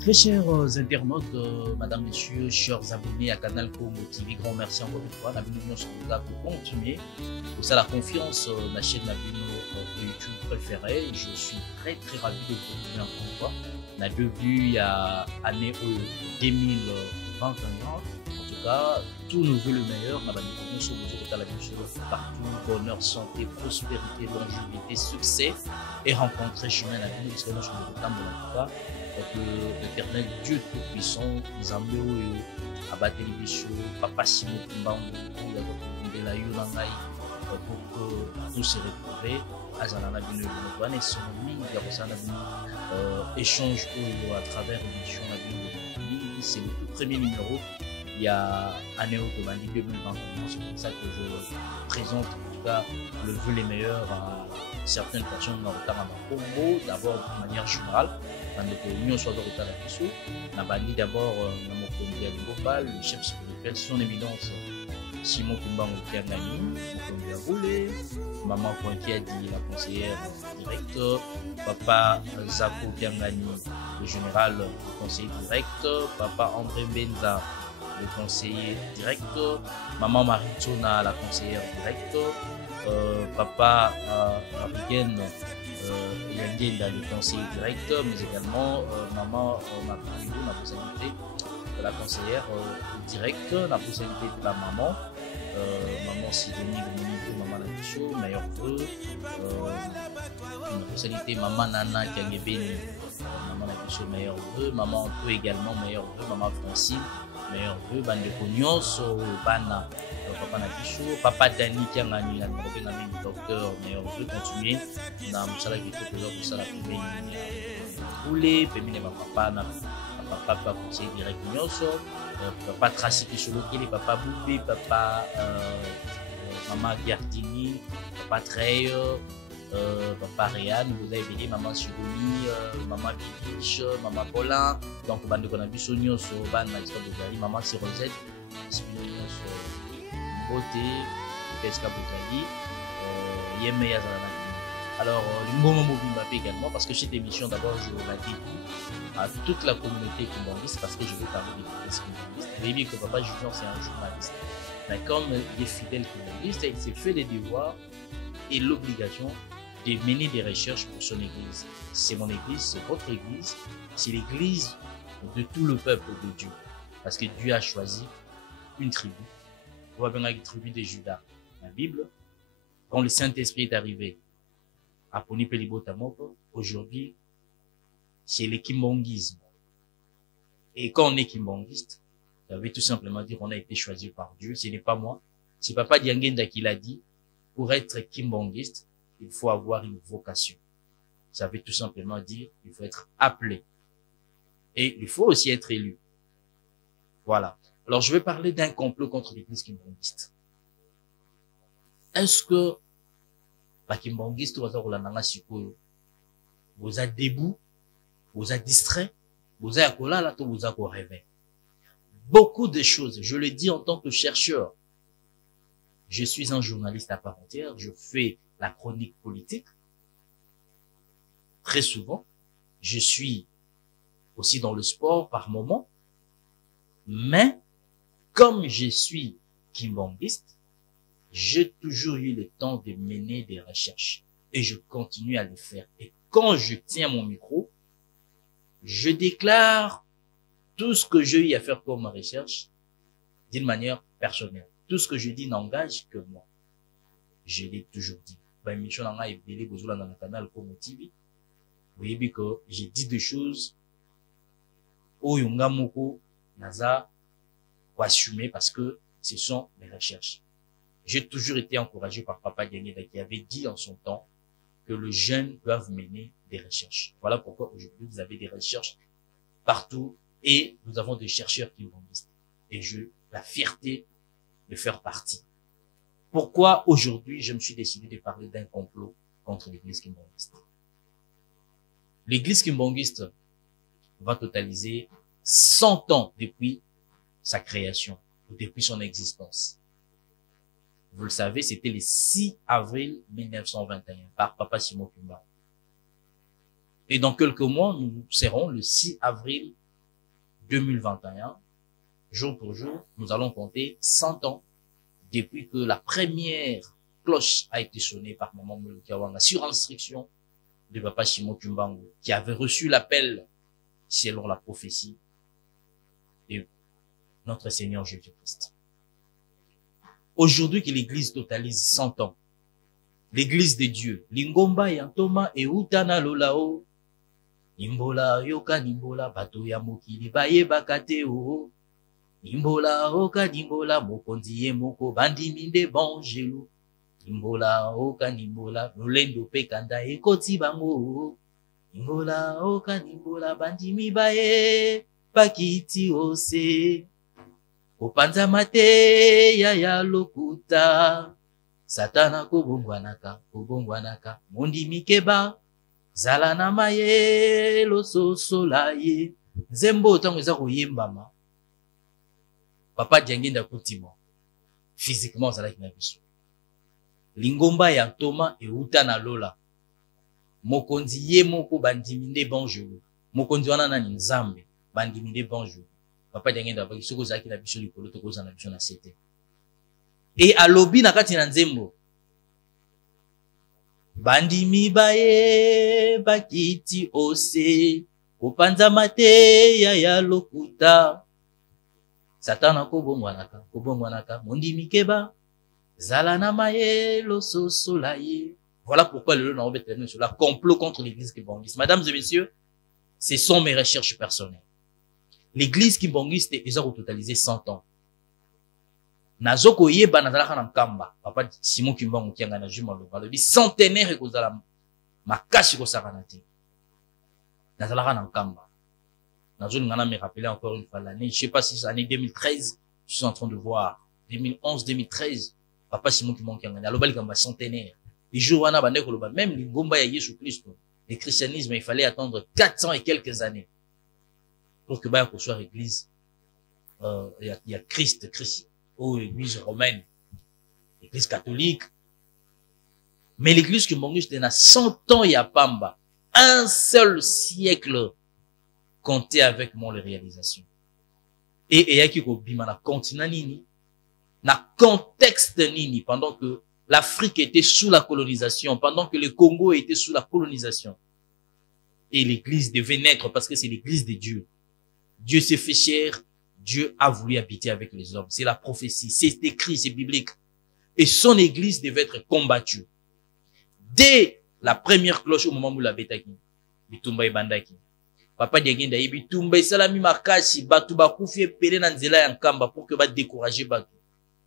Très chers internautes, madame, messieurs, chers abonnés à Canal Congo TV, grand merci encore une fois. La Bino pour continuer. Pour ça, la confiance, la chaîne de YouTube préférée. Je suis très ravi de vous retrouver encore une fois. On a vu il y a année 2021. En tout cas, tout nous veut le meilleur. On a partout, bonheur, santé, prospérité, longévité, succès et rencontrer chemin à la vie. Parce que nous sommes en tout cas. L'éternel Dieu Tout-Puissant, nous avons abattu les bichons, Papa Simon Kumbango, de la Yunangai, pour que tout se retrouve. Azalana Bino, nous échange à travers l'émission. C'est le tout premier numéro. Il y a année 2021, c'est pour ça que je présente en tout cas le vœu les meilleurs à certaines personnes dans le temps à Congo, d'abord de manière générale. Dans l'union soit de retard à Pisso, on a banni d'abord le chef spirituel, son éminence Simon Kumbango Kiangani, Mokondi Aboulé, maman Pointier dit la conseillère directe, papa Zako Kiangani, le général, le conseiller direct, papa André Benza, le conseiller direct, maman Maritona, la conseillère directe, papa Arigen, le conseiller direct, mais également maman Marie-Lou, la possibilité de la conseillère directe, la possibilité de la maman, maman Sidonie, maman Nabiso, meilleur vœu, la possibilité maman Nana Kangébeni, maman Nabiso, meilleur vœu, maman Anto également, meilleur vœu, maman Francine, meilleur vœu, Bande Cognos, Bana. Papa Nabiso, papa Dani Kiangani, le docteur, meilleur vœu, continuer. On a Moussala qui fait plusieurs pour ça la première roulée, pémine ma papa conseiller direct Nyoso, papa Tracy Kisholo, papa Boubé, papa maman Gardini, papa Trey, papa Réan, vous avez dit maman Sugoni, maman Bibiche, maman Paulin, donc bande qu'on a vu Sonyoso, ban maman Sirosette, Beauté, qu'est-ce qu'a Boutali, Yemeya Zalana. Alors, Lingomo Mobimba également, parce que cette émission, d'abord, je la dédie à toute la communauté kimbangiste, parce que je veux parler des kimbangistes. Vous voyez bien que Papa Junior, c'est un journaliste. Mais comme il est fidèle kimbangiste, il s'est fait les devoirs et l'obligation de mener des recherches pour son église. C'est mon église, c'est votre église, c'est l'église de tout le peuple de Dieu. Parce que Dieu a choisi une tribu. On va bien la tribu de Judas. La Bible, quand le Saint-Esprit est arrivé à Poni Pelibotamoko, aujourd'hui, c'est le kimbongisme. Et quand on est kimbongiste, ça veut tout simplement dire qu'on a été choisi par Dieu. Ce n'est pas moi. C'est Papa Diangenda qui l'a dit. Pour être kimbongiste, il faut avoir une vocation. Ça veut tout simplement dire qu'il faut être appelé. Et il faut aussi être élu. Voilà. Alors, je vais parler d'un complot contre l'église kimbongiste. Est-ce que la kimbongiste vous a debout, vous a distrait, vous a là, vous a rêvé. Beaucoup de choses, je le dis en tant que chercheur. Je suis un journaliste à part entière, je fais la chronique politique. Très souvent, je suis aussi dans le sport par moment. Mais, comme je suis kimbongiste, j'ai toujours eu le temps de mener des recherches. Et je continue à le faire. Et quand je tiens mon micro, je déclare tout ce que j'ai eu à faire comme recherche d'une manière personnelle. Tout ce que je dis n'engage que moi. Je l'ai toujours dit. Dans le canal Congo TV. Vous voyez que j'ai dit des choses au Yungamoko Naza pour assumer parce que ce sont mes recherches. J'ai toujours été encouragé par Papa Diangenda qui avait dit en son temps que le jeune doivent mener des recherches. Voilà pourquoi aujourd'hui vous avez des recherches partout et nous avons des chercheurs qui vont lister. Et j'ai la fierté de faire partie. Pourquoi aujourd'hui je me suis décidé de parler d'un complot contre l'église kimbangiste? L'église kimbangiste va totaliser 100 ans depuis sa création, ou depuis son existence. Vous le savez, c'était le 6 avril 1921 par Papa Simon Kumbango. Et dans quelques mois, nous serons le 6 avril 2021. Jour pour jour, nous allons compter 100 ans depuis que la première cloche a été sonnée par Maman Moulou Kiawanga sur instruction de Papa Simon Kimbangu, qui avait reçu l'appel selon la prophétie de notre Seigneur Jésus-Christ. Aujourd'hui que l'Église totalise 100 ans, l'Église de Dieu, Lingomba Yantoma et Utana Lolao, Nimbola Yoka Nimbola Bato ya Mokili Baye Bakate O, Nimbola Oka Nimbola Mokondiye Moko Bandiminde Bangelo, Nimbola Oka Nimbola Nolendo Pekanda Ekoti Bango, Nimbola Oka Nimbola Bandimi Baye Bakiti Ose, Opanza Mate Yaya Lokuta, Satana Kobongwanaka, Mundi Mikeba, Zalana Maye Loso Laye, Zembo Tango Zako Yembama, Papa Djangenda Kutimo, physiquement Zalaki Nabiso. Lingomba ya Toma et Utana Lola, Mokondi Ye Moko Bandiminde Bonjour, Mokondi Wana Nani Nzambe, Bandiminde Bonjour, Papa Djangenda Bakisoko Zaki Nabiso Likolo Toko Zanabiso na Sete. Et à lobi na kati na Nzembo, Bandimi Baye Bakiti Ose, Kopanza Mate Yaya Lokuta, Satana Kobongwanaka, Mundi Mikeba, Zalana Maye Loso Solaye. Voilà pourquoi le nom est sur la complot contre l'église kimbangiste. Mesdames et messieurs, ce sont mes recherches personnelles. L'église kimbangiste est totalisé 100 ans. Nazoko yeba nazalaka na nkamba. Papa Simon Kimbangu kianga na juma loba. Le centenaire ekozala makasi ko sakanate. Nazalaka na nkamba. Nazoni ngana me rappeler encore une fois l'année. Je sais pas si c'est l'année 2013. Je suis en train de voir. 2011, 2013. Papa Simon Kimbangu kianga na loba likamba centenaire. Les jours wana bande ko loba. Même l'ingomba ya Yesu Christ. Le christianisme, il fallait attendre 400 et quelques années. Pour que baya ko soit église. Il y a Christ. Oh, l'église romaine, l'église catholique. Mais l'église kimbangiste a 100 ans, il y a Pamba. Un seul siècle compté avec mon les réalisations. Et yaki ko bima na continent nini, na contexte nini, pendant que l'Afrique était sous la colonisation, pendant que le Congo était sous la colonisation. Et l'église devait naître parce que c'est l'église de Dieu. Dieu s'est fait chair. Dieu a voulu habiter avec les hommes. C'est la prophétie. C'est écrit, c'est biblique. Et son église devait être combattue. Dès la première cloche au moment où la bétaki, bitumba ibandaki. Papa Diagenda ibi tumba salami makasi batu bakufi pelé na nzela ya nkamba pour que ba décourager batu.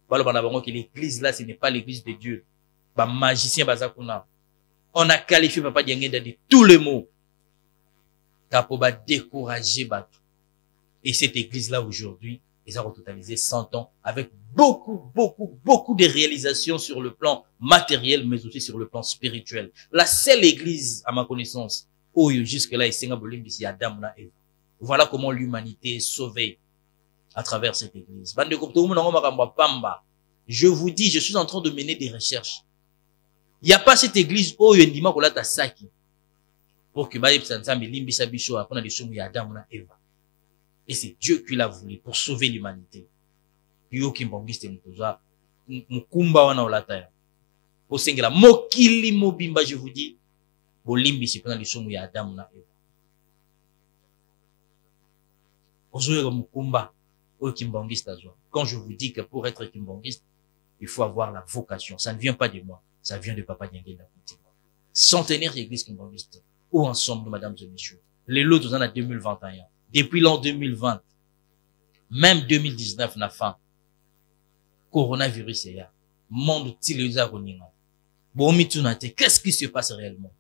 Balo bana bango que l'église là ce n'est pas l'église de Dieu. Ba magicien bazakuna. On a qualifié Papa Diagenda de tous les mots. Pour ba décourager batu. Et cette église-là, aujourd'hui, ils ont totalisé 100 ans avec beaucoup de réalisations sur le plan matériel, mais aussi sur le plan spirituel. La seule église, à ma connaissance, où jusque-là, il y a Adam et Ève. Voilà comment l'humanité est sauvée à travers cette église. Je vous dis, je suis en train de mener des recherches. Il n'y a pas cette église où il y a Saki pour que Adam et Ève. Et c'est Dieu qui l'a voulu pour sauver l'humanité. Yo kimbangiste mkoza mkumba wana olataya. Posengela mokili mobimba, je vous dis, bolimbi si pena lisomo ya Adam na Eva. Ozoyo mkumba o kimbangiste azwa. Quand je vous dis que pour être kimbangiste, il faut avoir la vocation. Ça ne vient pas de moi, ça vient de Papa Diengenda Kuti. Centenaire d'église kimbangiste. Où ensemble, mesdames et messieurs. Les lots dans l'année 2021. Depuis l'an 2020, même 2019 n'a fin. Coronavirus est là. Monde tileza roninga. Bomitunate, qu'est-ce qui se passe réellement?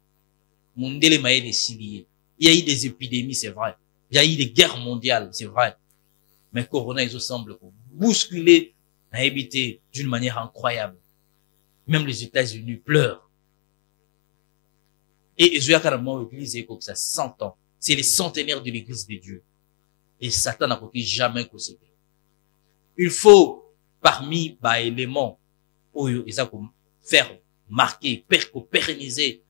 Mondele maïe des ciliers. Il y a eu des épidémies, c'est vrai. Il y a eu des guerres mondiales, c'est vrai. Mais Corona, il semble bousculer, à habiter d'une manière incroyable. Même les États-Unis pleurent. Et je vais carrément l'église comme ça 100 ans. C'est les centenaires de l'église de Dieu. Et Satan n'a jamais causé. Il faut, parmi les éléments, faire marquer, pérenniser,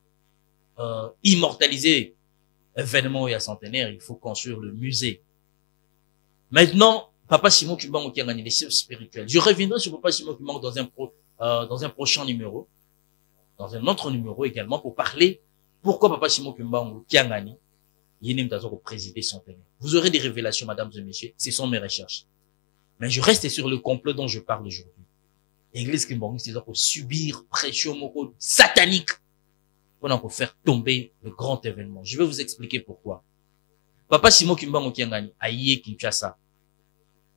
immortaliser événement et centenaire, il faut construire le musée. Maintenant, Papa Simon Kimbangu qui a gagné les chefs spirituels. Je reviendrai sur Papa Simon Kimbangu dans un prochain numéro, dans un autre numéro également, pour parler pourquoi Papa Simon Kimbangu qui a gagné, il est au président centenaire. Vous aurez des révélations, mesdames et messieurs, ce sont mes recherches. Mais je reste sur le complot dont je parle aujourd'hui. L'église Kimbangu, c'est pour subir pression satanique pour faire tomber le grand événement. Je vais vous expliquer pourquoi. Papa Simon Kimbangu qui a gagné, aïe Kinshasa,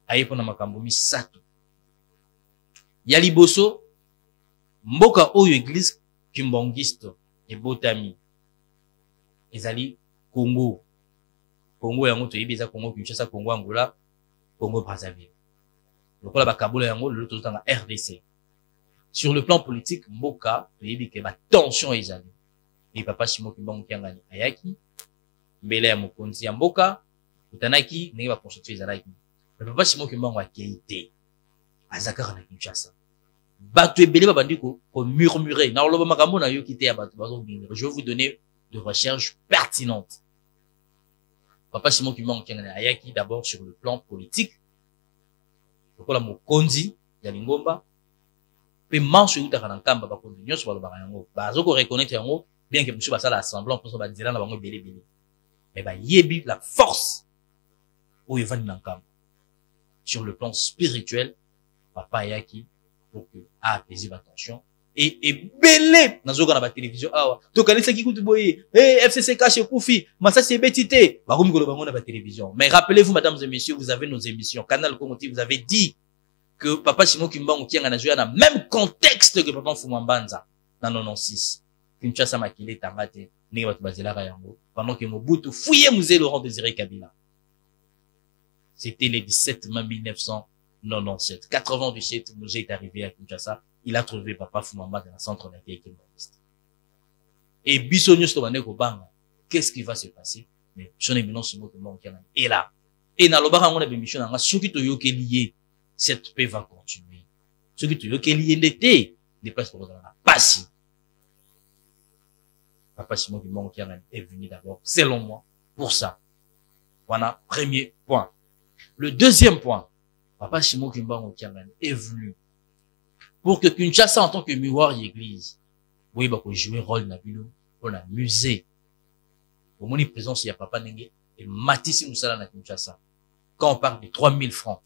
aïe pour makambo misato. Yali boso, mboka oyo église kimbangiste et botami. Ezali Congo. Congo yango to yebeza Congo Kinshasa, Congo Angola, Congo Brazzaville. Lokola bakabola yango le to tanga RDC. Sur le plan politique, mboka to yebi ke ba tension ezali. Et Papa Simon Kimbangu qui a gagné ayaki, mbele ya mokonzi ya mboka, utanaki ndenge ba constituer ezalaki. Papa Simon Kimbangu a keité. Azakara na Kinshasa. Bato ebele ba bandi ko murmurer. Na loba makambo na yo kité ya bato bazo ngini. Je vais vous donner de recherches pertinentes. Papa Simon Kimbangu qui a gagné ayaki d'abord sur le plan politique. Lokola mokonzi ya Lingomba. Pe manso yuta kana nkamba ba konzi nyonso ba lobaka yango. Bazo ko reconnaître yango bien que monsieur basala assemblant pour ba dira na bango belé. Mais bah yebi la force où il va n'enkamba. Sur le plan spirituel, papa yaki pour que apaiser ma tension et belé nazoka na ba télévision awa to kanisa ki kutu boye FCC cache Koufi massa c'est betité ba komi ko bango na ba télévision. Mais rappelez-vous mesdames et messieurs, vous avez nos émissions Canal Congo TV, vous avez dit que Papa Simon Kimbangu qui a joué dans le même contexte que Papa Fumambanza dans 96. Kinshasa makile tangate ne ba bazela ka yango pendant que Mobutu fouillait musée Laurent Désiré Kabila. C'était le 17 mai 1997. 97, musée est arrivé à Kinshasa. Il a trouvé Papa Fumamba dans le centre d'accueil kimbangiste. Et Bissonio Stomane Kobanga, qu'est-ce qui va se passer? Mais son éminence Simon Kimbangu est là. Et dans le bar on a des missions dans ce qui te yoke lié, cette paix va continuer. Ce qui te yoke lié l'été, n'est pas ce qu'on a passé. Papa Simon Kimbangu est venu d'abord, selon moi, pour ça. Voilà, premier point. Le deuxième point, Papa Simon Kimbangu est venu pour que Kinshasa en tant que miroir d'église, oui, bah, pour jouer rôle dans le musée. Au moins, il présence, il y a Papa Nenge et Matisse Moussala na Kinshasa. Quand on parle de 3000 francs,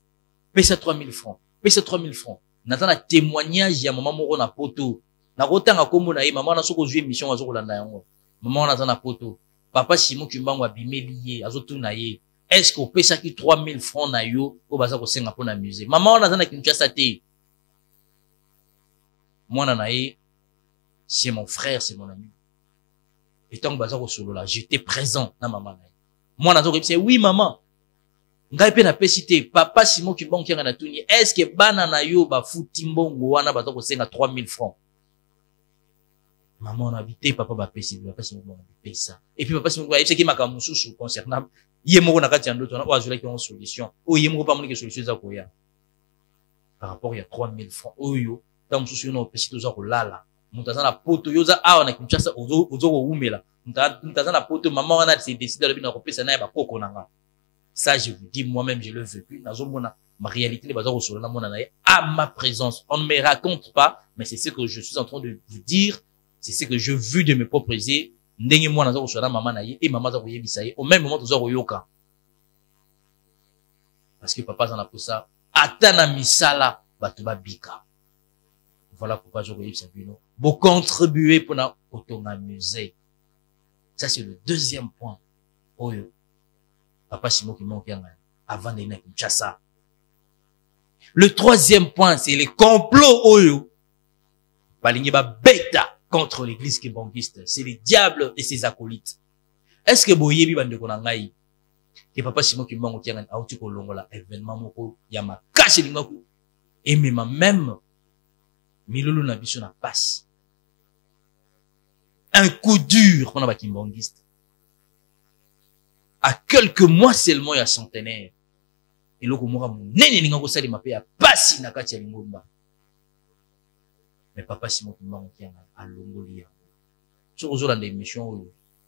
paye ça 3000 francs, paye ça 3000 francs. N'attend un témoignage, il y a maman moro na poto. Na rota nga komo na ye, maman na soko jouer mission azo kolanda yango. Maman na na poto. Papa Simon Kimbangu abimé lié, azo tout na ye. Est-ce qu'on paye ça qui 3000 francs na yo, au baza ko senga pour na musée? Maman na na Kinshasa te. Moi na ye, c'est mon frère, c'est mon ami. Et tant que baza ko solo là, j'étais présent na maman na ye. Moi na zo c'est oui maman. Ngai pe na pesité, Papa Simon Kimbangu qui na tuni, est-ce que bana na yo ba futi mbongo wana baza ko senga 3000 francs? Maman on a habité, papa va payer, papa Simon on a payé ça. Et puis papa Simon va c'est qui m'a comme sous concernant yemoko na kati ando tona oazula ki on solution. O yemoko pa moni solution za koya. Par rapport il y a 3000 francs. Oyo, tant sous no pesi to za ko lala. Mutaza na poto yo za awa na Kinshasa ozo ko umela. Mutaza na poto maman wana s'est décidé de venir ko pesa na ba koko nanga. Ça je vous dis moi-même je le vécu. Nazo mona ma réalité les bazar solo na mona na à ma présence. On ne me raconte pas, mais c'est ce que je suis en train de vous dire. C'est ce que je vu de mes propres yeux. Ndenge mwana za kosola maman na ye et maman za koyebisa ye au même moment toza koyoka. Parce que papa en a pour ça atana misala batu babika. Voilà pourquoi je koyebisa bino. Bo contribuer pour na otonga musée. Ça c'est le deuxième point. Oyo. Papa Simon Kimbangu avant de venir à Kinshasa. Le troisième point c'est les complots oyo. Balingi ba beta contre l'église kimbangiste, c'est les diables et ses acolytes. Est-ce que boyebi bande ko na ngai que Papa Simon Kimbangu tianga auti ko longola événement moko ya makasi lingaku et même milulu na biso na passe. Un coup dur pour na kimbangiste. À quelques mois seulement ya centenaire. Et loko mora munene lingako sali mape ya pasi na kati ya Lingomba. Mais Papa Simon Kimbangu a longoli. Sur aux autres émissions,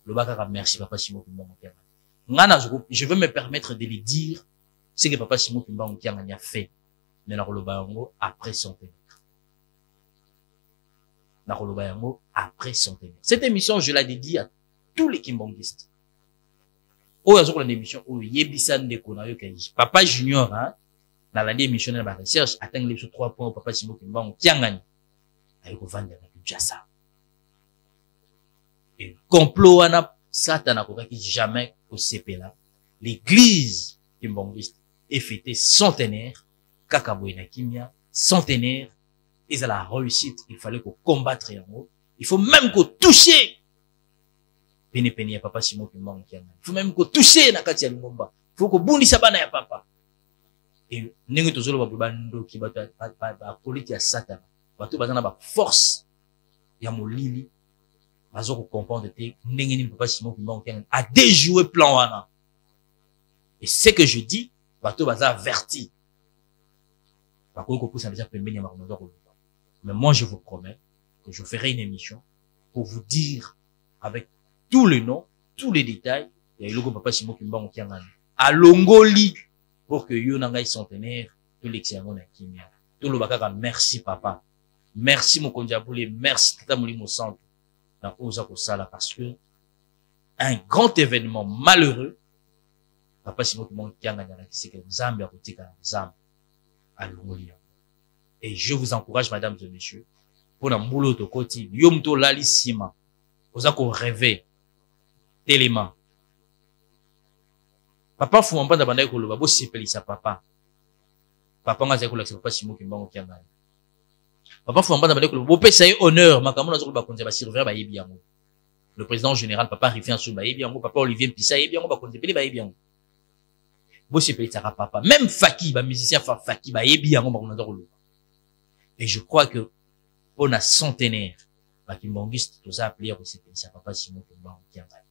Le baka merci papa Simon Kimbangu Kiangani. Je veux me permettre de lui dire ce que papa Simon Kimbangu Kiangani a fait. Mais après centenaire. Après centenaire. Cette émission, je la dédie à tous les Kimbanguistes. Oh, il y a une émission où Papa Junior, hein, dans l'année émission de la recherche, atteint les 3 points au papa Simon Kimbangu Kiangani. Il faut vendre la ça. Et complot, Satan a jamais au CP là. L'église Kimbanguiste est fêtée centenaire. Kakaboy Kimia, centenaire. Et à la réussite, il fallait qu'on combattre yango. Il faut même qu'on touche. Pene pene ya papa Simon Kimbangu Kiangani. Il faut même qu'on touche Nakati ya Lumumba. Il faut qu'on bondi sabana ya papa. Et nengi tozolo ba bando ki ba politique ya Satan. Bato bazana ba force ya molili. Bazo ko comprendre te nengi ni papa Simon Kimbangu Kiangani a déjoué plan wana. Et ce que je dis, bato baza averti. Bako ko poussa déjà pembeni ya makomodo ko. Mais moi, je vous promets que je ferai une émission pour vous dire avec tous les noms, tous les détails. Il y a eu le papa Simon Kimbangu Kiangani. À Longoli, pour que Yonangaï centenaire, tout l'excellent na Kimia. Tout le bakaka, merci papa. Merci mon kondiaboulé, merci tata molimo centre. Dans Ozako Sala, parce que un grand événement malheureux, papa Simon Kimbangu Kiangani, c'est que Zambie a côté Zambie à Longoli. Et je vous encourage, mesdames et messieurs, pour la moulo de côté, yomto lalisima, vous avez rêvé, téléma. Papa fou en bande d'abandonner que le babo s'épelle sa papa. Papa n'a pas dit que papa Simon Kimbangu Kiangani. Papa fou en bande d'abandonner que le babo paye ça honneur, ma camarade n'a pas dit que servir ba yebiango. Le président général, papa Rifien Sou ba yebiango, papa Olivier Pissa yebiango, ba konte pele ba yebiango. Bo s'épelle sa papa. Même Faki, ba musicien Faki ba yebiango, ba konte pele. Et je crois que, pour la centenaire, ma Kimbanguiste, tout ça appelé aussi, ça papa Simon Kimbangu Kiangani.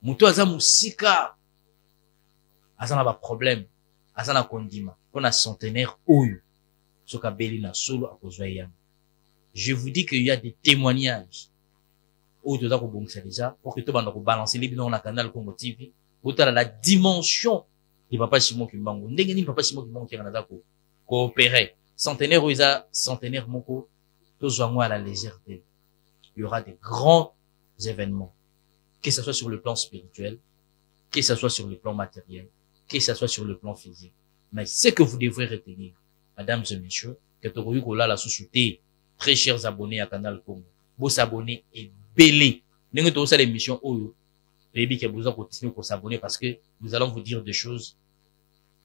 Moutou aza musika, aza na ba problème, aza na kondima, pour la centenaire, oyo, soka beli na solo a kozwa yam. Je vous dis qu'il y a des témoignages, oyo toza ko bongisa déjà, pour que tout le monde balancer les bilans na canal Congo TV, pour la dimension de papa Simon Kimbangu. Ndenge ni papa Simon Kimbangu Kiangani aza ko coopérer. Centenaire ou centenaire moko, tous à la légèreté. Il y aura des grands événements, que ce soit sur le plan spirituel, que ce soit sur le plan matériel, que ce soit sur le plan physique. Mais ce que vous devrez retenir, mesdames et messieurs, que tu as la société, très chers abonnés à Canal Congo, vos abonnés et belé. Nous avons aussi l'émission Oyo. Baby, qui a besoin de continuer pour s'abonner parce que nous allons vous dire des choses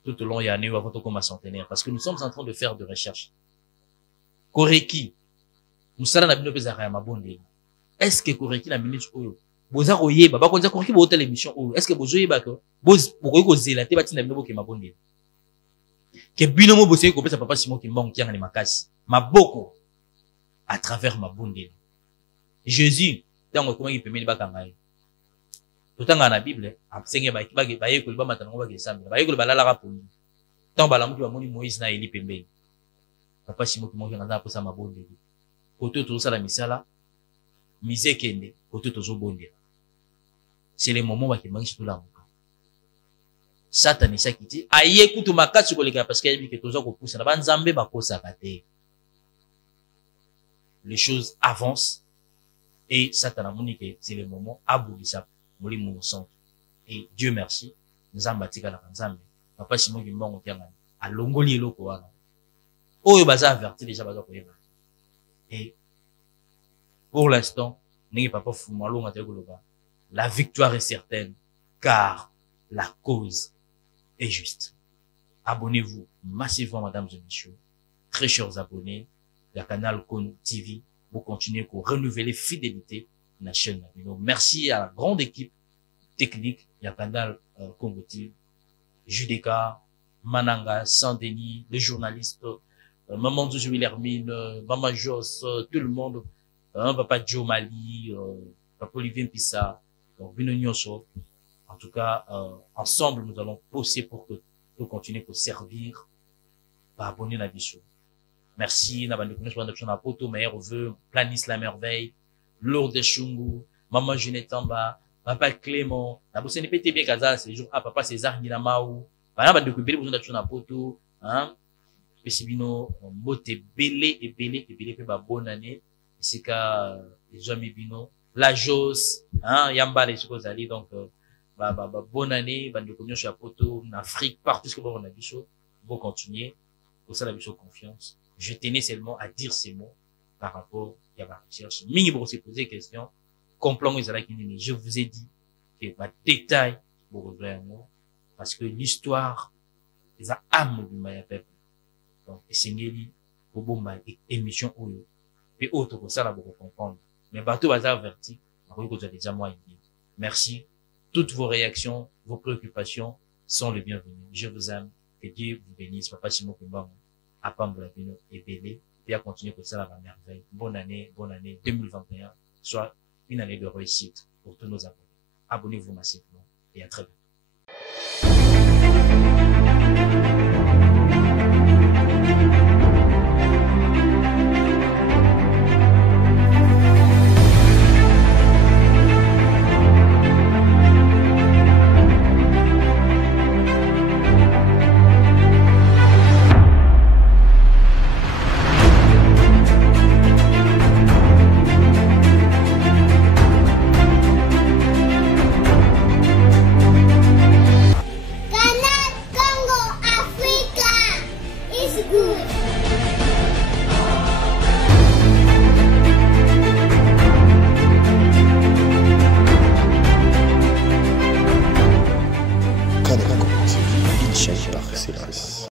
tout au long de l'année avant comme à centenaire. Parce que nous sommes en train de faire de recherches. Koreki. Nous sommes en train de faire ma bonne. Est-ce que Koreki la minute Oyo? Boza Roye, Baba Konza Koreki bo hôtel émission Oyo. Est-ce que Bozoye Bako? Boz, pourquoi vous zélate batina mino ke ma bonne? Que binomo bossé ko pesa papa Simon Kimbangu Kiangani makasi. Ma boko. À travers ma bonne. Jésus, dans comment il peut mettre bakangaye. Totanga na Bible, absenge ba ye ko liba matana ba ke sambe. Ba ye ko balala ka poni. Tant balamuki ba moni Moïse na Eli pembeni. Papa Simon Kimbangu Kiangani aposa mabonde. Koto to sala misala, mise kende, koto to zo bonde. C'est le moment où il manque tout là. Satan est ça qui dit, aïe kutu makatsu koleka parce qu'il y a dit que tozo ko poussa na banzambe ba kosa kate. Les choses avancent et Satan a moni que c'est le moment aboulissa molimo centre. Et Dieu merci, nous avons bâti la banzambe. Papa Simon Kimbangu Kiangani a longoli eloko wana. Oyo baza averti déjà baza ko yeba. Et pour l'instant, n'est pas fumalo ngategoloba. La victoire est certaine, car la cause est juste. Abonnez-vous massivement, mesdames et messieurs, très chers abonnés, la canal Congo TV, pour continuer pour renouveler fidélité de la chaîne. Donc, merci à la grande équipe technique, la canal Congo TV, Judeka, Mananga, Saint-Denis, les journalistes, Maman Douzou Hermine, Maman Jos, tout le monde, Papa Joe Mali, Papa Olivier Pissa, en tout cas, ensemble, nous allons pousser pour continuer pour servir, pour abonner la vidéo. Merci, Nabandu Poto, meilleur vœu, Planis la merveille, Lourdes Chungu, maman Jeanette Tamba, papa Clément, na bosse ne pété bien kaza ces jours, ah, papa César Nilamaou, bana ba de kubeli besoin d'être na poto, hein, pesibino, mbote belé, pe ba bonne année, ici ka, les amis bino, la Jos, hein, Yamba les choses ali, donc, bonne année, bande de communion sur la poto, en Afrique, partout ce que on a dit chaud, bon continuer, pour ça la mission confiance. Je tenais seulement à dire ces mots par rapport à ma recherche. Mini pour se poser des questions, complément je vous ai dit que ma détail pour vraiment, parce que l'histoire, les âmes du Maya peuple. Donc, c'est une pour bon émission ou et autres pour ça là pour comprendre. Mais bateau bazar verti, vous avez déjà moi merci. Toutes vos réactions, vos préoccupations sont les bienvenues. Je vous aime. Que Dieu vous bénisse. Papa Simon Kumba, à Pambolabino et Bélé. Et à continuer comme ça la merveille. Bonne année 2021. Soit une année de réussite pour tous nos abonnés. Abonnez-vous massivement et à très bientôt.